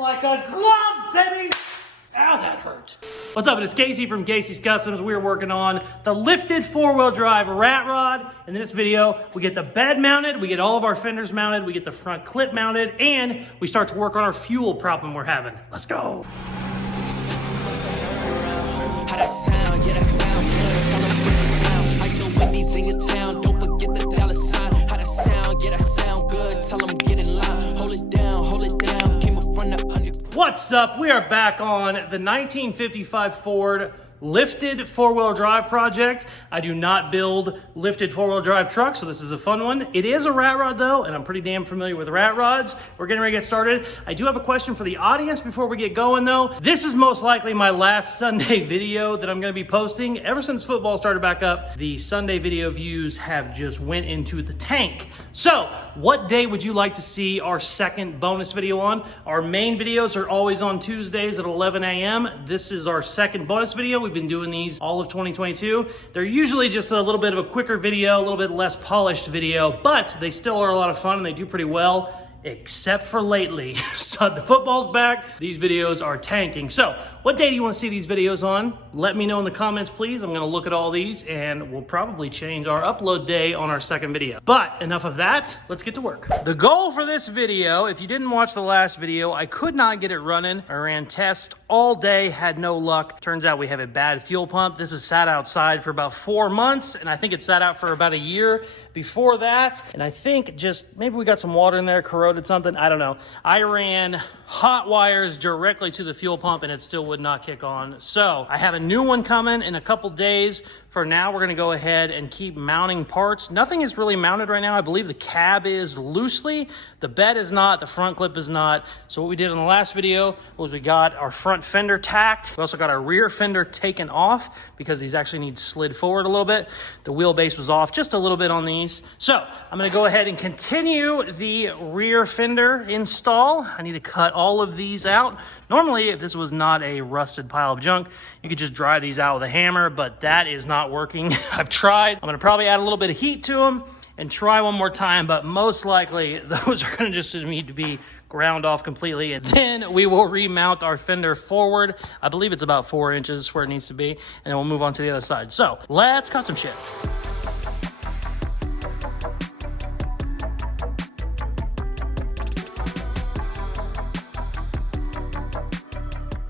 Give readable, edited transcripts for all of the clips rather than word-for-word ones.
like a glove, baby. Ow, that hurt. What's up? It's Casey from Caseyscustoms. We're working on the lifted four-wheel drive rat rod. In this video, we get the bed mounted, we get all of our fenders mounted, we get the front clip mounted, and we start to work on our fuel problem we're having. Let's go. How that sound? Yeah, that sound good. Tell them bring it down. Like the Wendy's in your town. Don't forget the dollar sign. How that sound? Yeah, that sound good. Tell them get in line. Hold it down, hold it down. Came up from the under. What's up? We are back on the 1955 Ford lifted four-wheel drive project. I do not build lifted four-wheel drive trucks, so this is a fun one. It is a rat rod though, and I'm pretty damn familiar with rat rods. We're getting ready to get started. I do have a question for the audience before we get going though. This is most likely my last Sunday video that I'm gonna be posting. Ever since football started back up, the Sunday video views have just went into the tank. So, what day would you like to see our second bonus video on? Our main videos are always on Tuesdays at 11 a.m. This is our second bonus video. We've been doing these all of 2022. They're usually just a little bit of a quicker video, a little bit less polished video, but they still are a lot of fun and they do pretty well, except for lately. So the football's back, these videos are tanking. So what day do you want to see these videos on? Let me know in the comments, please. I'm gonna look at all these and we'll probably change our upload day on our second video. But enough of that, let's get to work. The goal for this video, if you didn't watch the last video, I could not get it running. I ran tests all day, had no luck. Turns out we have a bad fuel pump. This has sat outside for about 4 months, and I think it sat out for about a year before that. And I think just maybe we got some water in there, corroded something, I don't know. I ran hot wires directly to the fuel pump and it still would not kick on. So I have a new one coming in a couple days. For now, we're gonna go ahead and keep mounting parts. Nothing is really mounted right now. I believe the cab is loosely, the bed is not, the front clip is not. So what we did in the last video was we got our front fender tacked. We also got our rear fender taken off because these actually need slid forward a little bit. The wheelbase was off just a little bit on these. So I'm gonna go ahead and continue the rear fender install. I need to cut all of these out. Normally, if this was not a rusted pile of junk, you could just drive these out with a hammer, but that is not working. I've tried. I'm gonna probably add a little bit of heat to them and try one more time, but most likely those are gonna just need to be ground off completely, and then we will remount our fender forward. I believe it's about 4 inches where it needs to be, and then we'll move on to the other side. So let's cut some shit.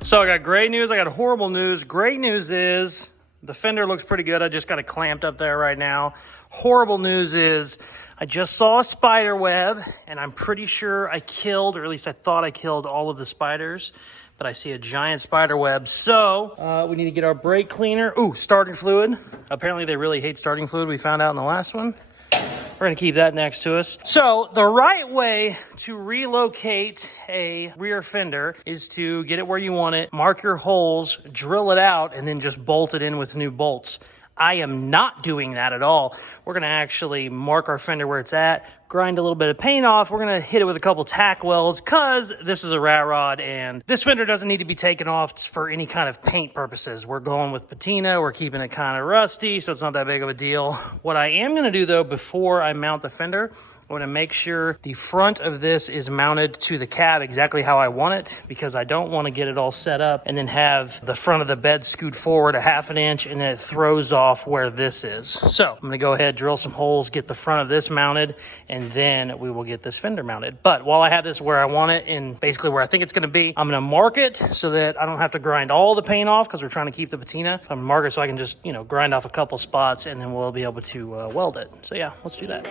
So I got great news, I got horrible news. Great news is the fender looks pretty good. I just got it clamped up there right now. Horrible news is I just saw a spider web and I'm pretty sure I killed, or at least I thought I killed all of the spiders, but I see a giant spider web. So we need to get our brake cleaner. Ooh, starting fluid. Apparently they really hate starting fluid. We found out in the last one. We're gonna keep that next to us. So the right way to relocate a rear fender is to get it where you want it, mark your holes, drill it out, and then just bolt it in with new bolts. I am not doing that at all. We're gonna actually mark our fender where it's at, grind a little bit of paint off. We're gonna hit it with a couple tack welds because this is a rat rod and this fender doesn't need to be taken off for any kind of paint purposes. We're going with patina, we're keeping it kind of rusty, so it's not that big of a deal. What I am gonna do though, before I mount the fender, I want to make sure the front of this is mounted to the cab exactly how I want it, because I don't want to get it all set up and then have the front of the bed scoot forward a ½ inch and then it throws off where this is. So I'm going to go ahead, drill some holes, get the front of this mounted, and then we will get this fender mounted. But while I have this where I want it and basically where I think it's going to be, I'm going to mark it so that I don't have to grind all the paint off because we're trying to keep the patina. So I'm going to mark it so I can just, you know, grind off a couple spots and then we'll be able to weld it. So yeah, let's do that.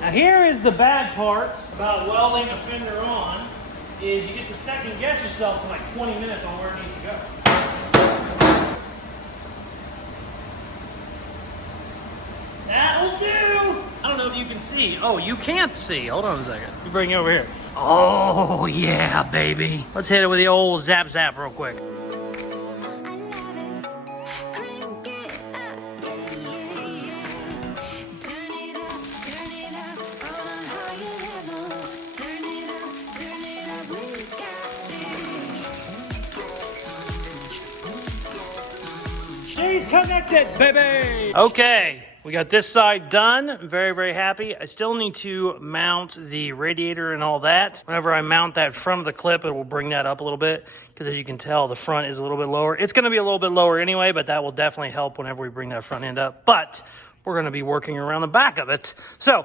Now here is the bad part about welding a fender on, is you get to second guess yourself in like 20 minutes on where it needs to go. That'll do! I don't know if you can see. Oh, you can't see. Hold on a second. Let me bring you over here. Oh, yeah, baby. Let's hit it with the old zap zap real quick. connected, baby. Okay, we got this side done. I'm very, very happy. I still need to mount the radiator and all that. Whenever I mount that front of the clip, it will bring that up a little bit, because as you can tell, the front is a little bit lower. It's going to be a little bit lower anyway, but that will definitely help whenever we bring that front end up. But we're going to be working around the back of it. So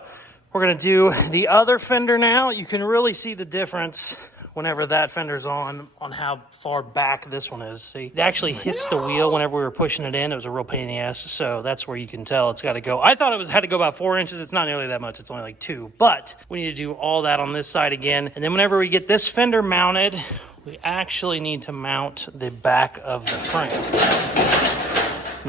we're going to do the other fender now. You can really see the difference whenever that fender's on how far back this one is. See, it actually hits the wheel whenever we were pushing it in. It was a real pain in the ass. So that's where you can tell it's got to go. I thought it had to go about 4 inches. It's not nearly that much. It's only like 2. But we need to do all that on this side again. And then whenever we get this fender mounted, we actually need to mount the back of the frame.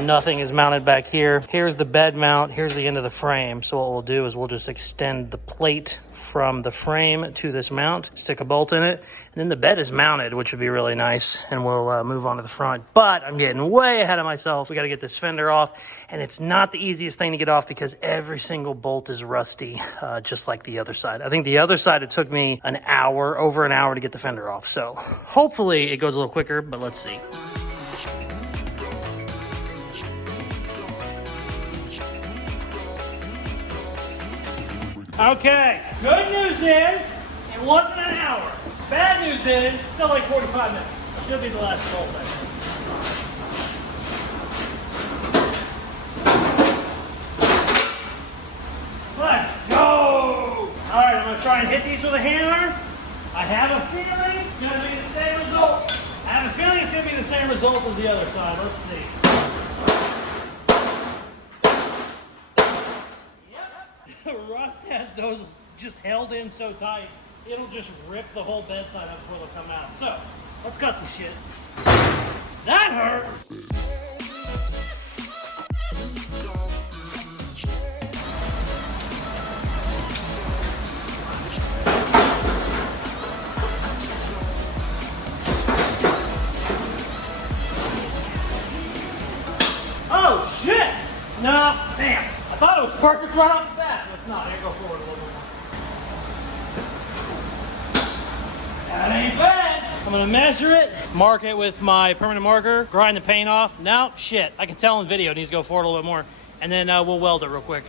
Nothing is mounted back here. Here's the bed mount. Here's the end of the frame. So what we'll do is we'll just extend the plate from the frame to this mount, stick a bolt in it, and then the bed is mounted, which would be really nice, and we'll move on to the front. But I'm getting way ahead of myself. We got to get this fender off, and it's not the easiest thing to get off because every single bolt is rusty, just like the other side. I think the other side, it took me over an hour to get the fender off. So hopefully it goes a little quicker, but let's see. Okay, good news is it wasn't an hour. Bad news is still like 45 minutes. Should be the last bolt there. Let's go! All right, I'm gonna try and hit these with a hammer. I have a feeling it's gonna be the same result. I have a feeling it's gonna be the same result as the other side. Let's see. The rust has those just held in so tight, it'll just rip the whole bed side up before they'll come out. So, let's cut some shit. That hurt! Oh, shit! No, damn. I thought it was perfect right off the bat. It's not. I gotta go forward a little bit more. That ain't bad. I'm gonna measure it, mark it with my permanent marker, grind the paint off. No, shit. I can tell in video it needs to go forward a little bit more. And then we'll weld it real quick.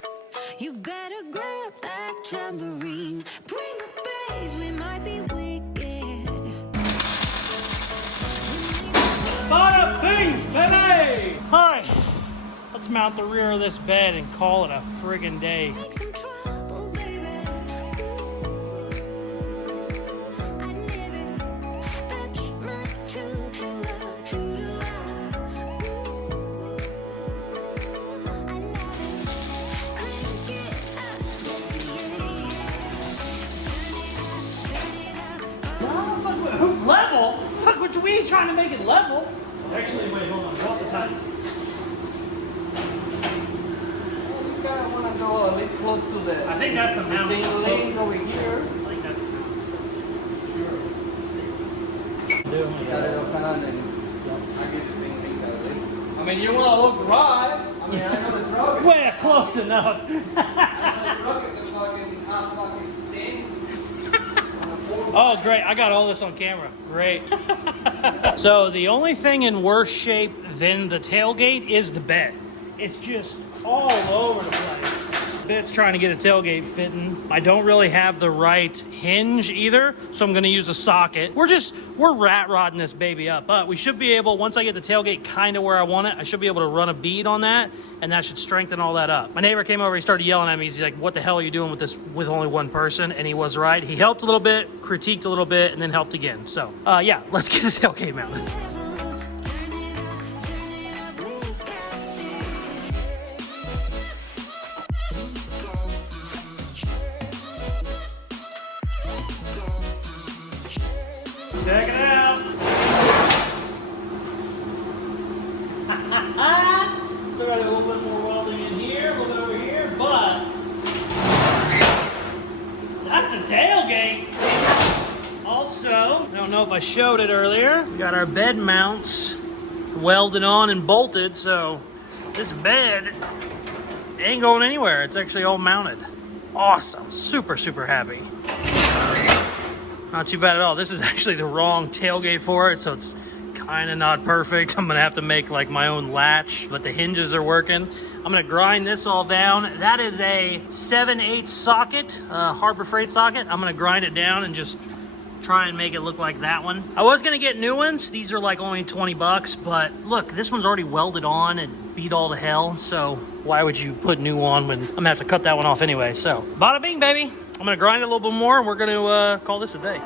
You better grab that tambourine. Bring the bass, we might be wicked. Bada things, baby! Alright. Let's mount the rear of this bed and call it a friggin' day. Level? Fuck, what we ain't trying to make it level. Actually, wait, hold on. What is that? I want to go at least close to the. I think that's the mount. Same lane over here. I think that's the mount. Sure. I get the same thing that way. I mean, you want to look right. I mean, I know the truck is. Well, close enough. I know the truck is a fucking stand. Oh, great. I got all this on camera. Great. So the only thing in worse shape than the tailgate is the bed. It's just all over the place. Bit's trying to get a tailgate fitting. I don't really have the right hinge either, so I'm gonna use a socket. We're rat-rodding this baby up, but we should be able, once I get the tailgate kind of where I want it, I should be able to run a bead on that, and that should strengthen all that up. My neighbor came over, he started yelling at me. He's like, what the hell are you doing with this with only one person? And he was right. He helped a little bit, critiqued a little bit, and then helped again. So, yeah, let's get the tailgate mounted. Check it out. Still got a little bit more welding in here, a little bit over here, but that's a tailgate. Also, I don't know if I showed it earlier, we got our bed mounts welded on and bolted, so this bed ain't going anywhere. It's actually all mounted. Awesome. Super, super happy. Not too bad at all. This is actually the wrong tailgate for it, so it's kind of not perfect. I'm gonna have to make like my own latch, but the hinges are working. I'm gonna grind this all down. That is a 7/8 socket, Harbor Freight socket. I'm gonna grind it down and just try and make it look like that one. I was gonna get new ones. These are like only 20 bucks, but look, this one's already welded on and beat all to hell. So why would you put new on when I'm gonna have to cut that one off anyway? So bada bing, baby. I'm gonna grind it a little bit more and we're gonna call this a day.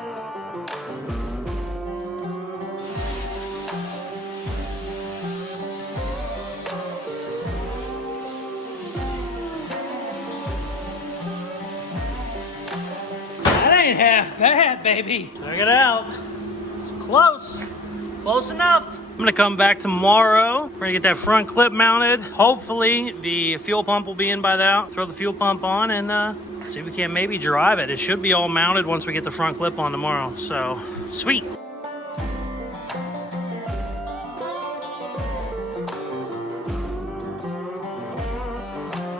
Ain't half bad, baby. Check it out. It's close. Close enough. I'm gonna come back tomorrow. We're gonna get that front clip mounted. Hopefully the fuel pump will be in by now. Throw the fuel pump on and see if we can maybe drive it. It should be all mounted once we get the front clip on tomorrow. So, sweet.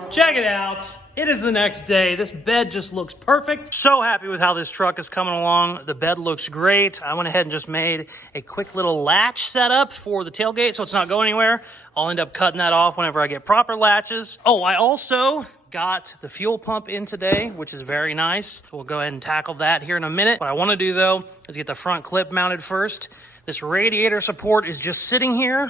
Check it out. It is the next day. This bed just looks perfect. So happy with how this truck is coming along. The bed looks great. I went ahead and just made a quick little latch setup for the tailgate so it's not going anywhere. I'll end up cutting that off whenever I get proper latches. Oh, I also got the fuel pump in today, which is very nice. So we'll go ahead and tackle that here in a minute. What I want to do though is get the front clip mounted first. This radiator support is just sitting here,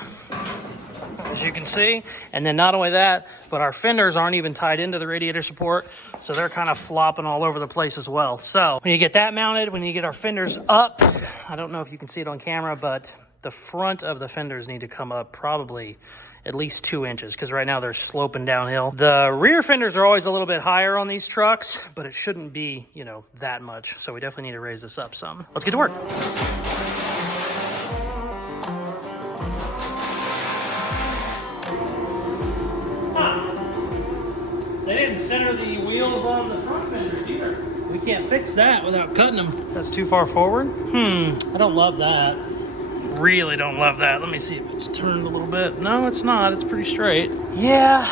as you can see. And then not only that, but our fenders aren't even tied into the radiator support, so they're kind of flopping all over the place as well. So when you get that mounted, when you get our fenders up, I don't know if you can see it on camera, but the front of the fenders need to come up probably at least 2 inches, because right now they're sloping downhill. The rear fenders are always a little bit higher on these trucks, but it shouldn't be, you know, that much. So we definitely need to raise this up some. Let's get to work. They didn't center the wheels on the front fenders either. We can't fix that without cutting them. That's too far forward. I don't love that. Really don't love that. Let me see if it's turned a little bit. No, it's not. It's pretty straight. Yeah.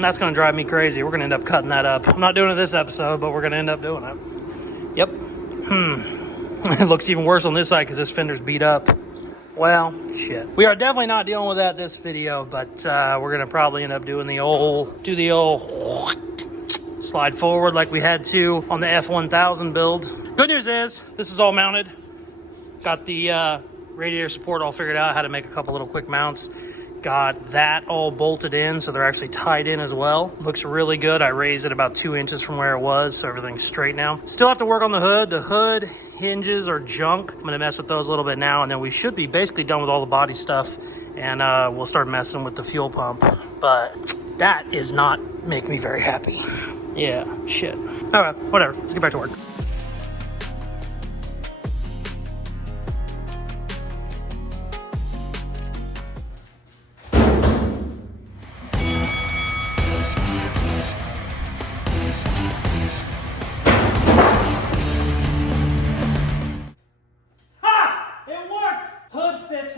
That's gonna drive me crazy. We're gonna end up cutting that up. I'm not doing it this episode, but we're gonna end up doing it. Yep. It looks even worse on this side because this fender's beat up. Well, shit. We are definitely not dealing with that this video, but we're gonna probably end up doing the old slide forward like we had to on the F1000 build. Good news is this is all mounted. Got the radiator support all figured out, how to make a couple little quick mounts. Got that all bolted in, so they're actually tied in as well. Looks really good. I raised it about 2 inches from where it was, so everything's straight now. Still have to work on the hood. The hood hinges are junk. I'm gonna mess with those a little bit now, and then we should be basically done with all the body stuff, and we'll start messing with the fuel pump. But that is not making me very happy. Yeah, shit. All right, whatever. Let's get back to work.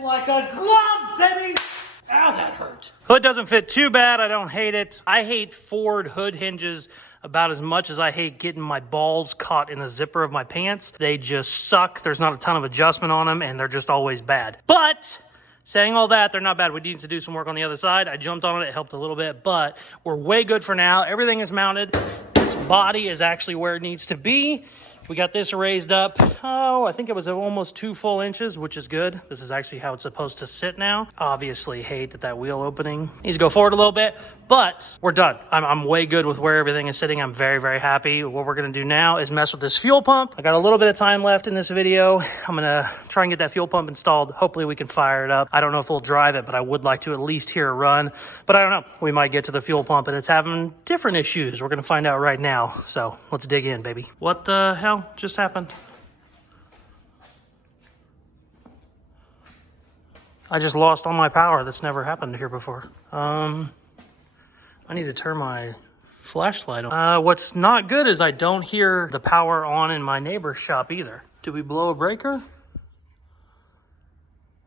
Like a glove, baby. Ow, that hurt. Hood doesn't fit too bad. I don't hate it. I hate Ford hood hinges about as much as I hate getting my balls caught in the zipper of my pants. They just suck. There's not a ton of adjustment on them, and they're just always bad. But saying all that, they're not bad. We need to do some work on the other side. I jumped on it. It helped a little bit, but we're way good for now. Everything is mounted. This body is actually where it needs to be. We got this raised up, I think it was almost 2 full inches, which is good. This is actually how it's supposed to sit now. Obviously hate that wheel opening needs to go forward a little bit, but we're done. I'm way good with where everything is sitting. I'm very, very happy. What we're gonna do now is mess with this fuel pump. I got a little bit of time left in this video. I'm gonna try and get that fuel pump installed. Hopefully we can fire it up. I don't know if we'll drive it, but I would like to at least hear a run. But I don't know. We might get to the fuel pump and it's having different issues. We're gonna find out right now. So let's dig in, baby. What the hell just happened? I just lost all my power. That's never happened here before. I need to turn my flashlight on. What's not good is I don't hear the power on in my neighbor's shop either. Did we blow a breaker?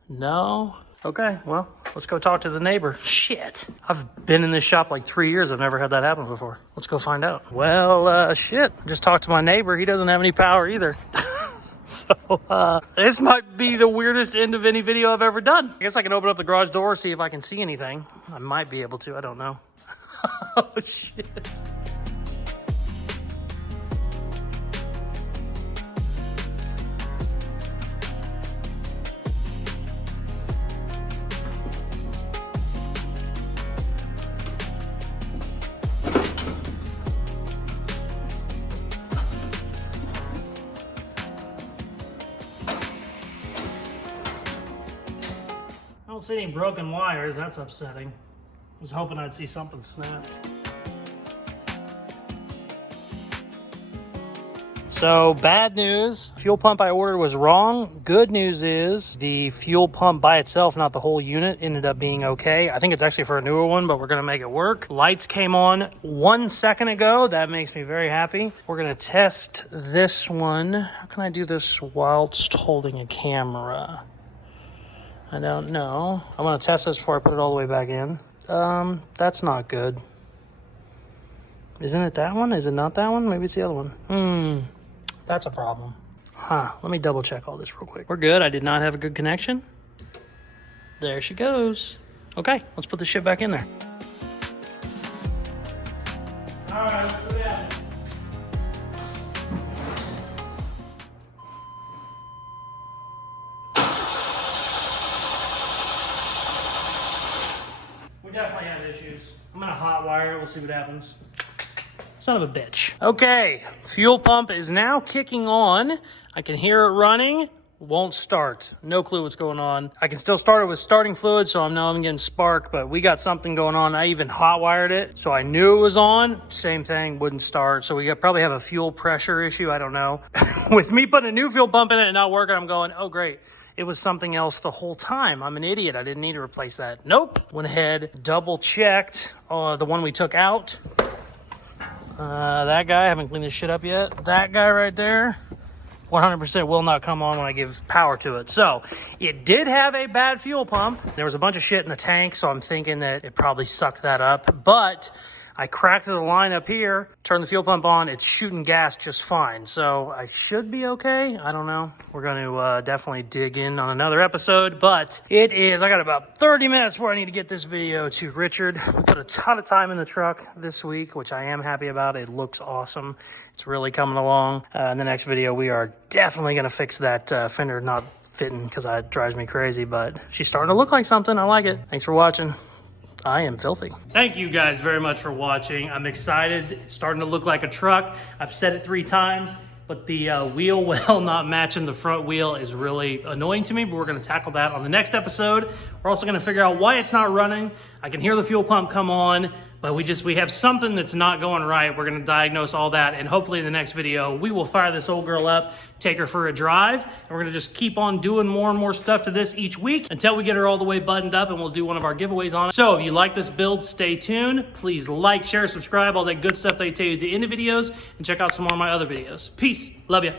No? Okay, well, let's go talk to the neighbor. Shit. I've been in this shop like 3 years. I've never had that happen before. Let's go find out. Well, shit. Just talked to my neighbor. He doesn't have any power either. So, this might be the weirdest end of any video I've ever done. I guess I can open up the garage door, see if I can see anything. I might be able to, I don't know. Oh, shit. I don't see any broken wires. That's upsetting. I was hoping I'd see something snap. So bad news, fuel pump I ordered was wrong. Good news is the fuel pump by itself, not the whole unit, ended up being okay. I think it's actually for a newer one, but we're gonna make it work. Lights came on 1 second ago. That makes me very happy. We're gonna test this one. How can I do this whilst holding a camera? I don't know. I want to test this before I put it all the way back in. That's not good. Isn't it that one? Is it not that one? Maybe it's the other one. That's a problem. Huh, let me double check all this real quick. We're good. I did not have a good connection. There she goes. Okay, let's put the shit back in there. All right, let's do that. Definitely have issues. I'm gonna hot wire it. We'll see what happens. Son of a bitch. Okay, fuel pump is now kicking on. I can hear it running. Won't start. No clue what's going on. I can still start it with starting fluid, so I know I'm getting spark, but we got something going on. I even hot wired it, so I knew it was on. Same thing, wouldn't start. So we probably have a fuel pressure issue. I don't know. With me putting a new fuel pump in it and not working, I'm going, oh great. It was something else the whole time. I'm an idiot. I didn't need to replace that. Nope. Went ahead, double checked the one we took out. That guy, I haven't cleaned this shit up yet. That guy right there, 100% will not come on when I give power to it. So it did have a bad fuel pump. There was a bunch of shit in the tank, so I'm thinking that it probably sucked that up. But I cracked the line up here, turned the fuel pump on, it's shooting gas just fine. So I should be okay. I don't know. We're going to definitely dig in on another episode, but I got about 30 minutes before I need to get this video to Richard. We put a ton of time in the truck this week, which I am happy about. It looks awesome. It's really coming along. In the next video, we are definitely going to fix that fender not fitting because that drives me crazy, but she's starting to look like something. I like it. Thanks for watching. I am filthy. Thank you guys very much for watching. I'm excited. It's starting to look like a truck. I've said it 3 times, but the wheel well not matching the front wheel is really annoying to me, but we're gonna tackle that on the next episode. We're also gonna figure out why it's not running. I can hear the fuel pump come on, but we have something that's not going right. We're gonna diagnose all that, and hopefully in the next video, we will fire this old girl up, take her for a drive, and we're gonna just keep on doing more and more stuff to this each week until we get her all the way buttoned up, and we'll do one of our giveaways on it. So if you like this build, stay tuned. Please like, share, subscribe, all that good stuff that I tell you at the end of videos, and check out some more of my other videos. Peace. Love ya.